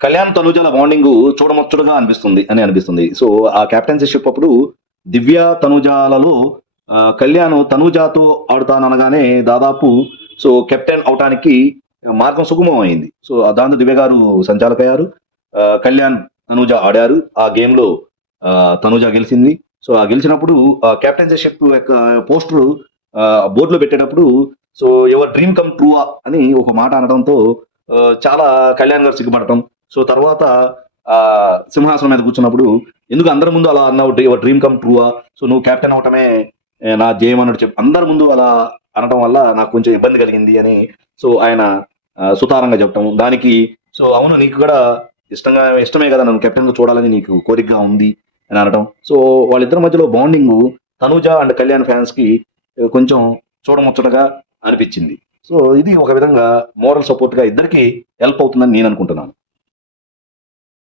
Kalyan తనుజాల bonding చూడముచ్చటగా అనిపిస్తుంది అని అనిపిస్తుంది. సో ఆ కెప్టెన్సీషిప్ అప్పుడు దివ్య తనుజాలలో కళ్యాణ్ తనుజాతో ఆడుతాననగానే దాదాపు సో కెప్టెన్ అవటానికి మార్గం సుగమం అయింది సో దాంతో దివ్య గారు సంచాలకయ్యారు. కళ్యాణ్ తనుజ ఆడారు. ఆ గేమ్లో తనుజ గెలిచింది. సో ఆ గెలిచినప్పుడు ఆ యొక్క పోస్టర్ బోర్డులో పెట్టేటప్పుడు so your dream come true అని ఒక మాట అనడంతో చాలా కళ్యాణ్ గారు సిగ్గుపడటం సో తర్వాత సింహాసనం మీద కూర్చున్నప్పుడు ఎందుకు అందరి ముందు అలా అన్నావు? యువర్ డ్రీమ్ కమ్ ట్రూవా సో నువ్వు కెప్టెన్ అవటమే నా జయం అన్నట్టు చెప్పి అందరి ముందు అలా అనడం వల్ల నాకు కొంచెం ఇబ్బంది కలిగింది అని సో ఆయన సుతారంగా చెప్పటం. దానికి సో అవును నీకు కూడా ఇష్టంగా ఇష్టమే కదా నన్ను కెప్టెన్ చూడాలని నీకు కోరికగా ఉంది అని అనడం సో వాళ్ళిద్దరి మధ్యలో బాండింగ్ తనుజ అండ్ కళ్యాణ్ ఫ్యాన్స్కి కొంచెం చూడముచ్చటగా అనిపించింది. సో ఇది ఒక విధంగా మోరల్ సపోర్ట్గా ఇద్దరికి హెల్ప్ అవుతుందని నేను అనుకుంటున్నాను.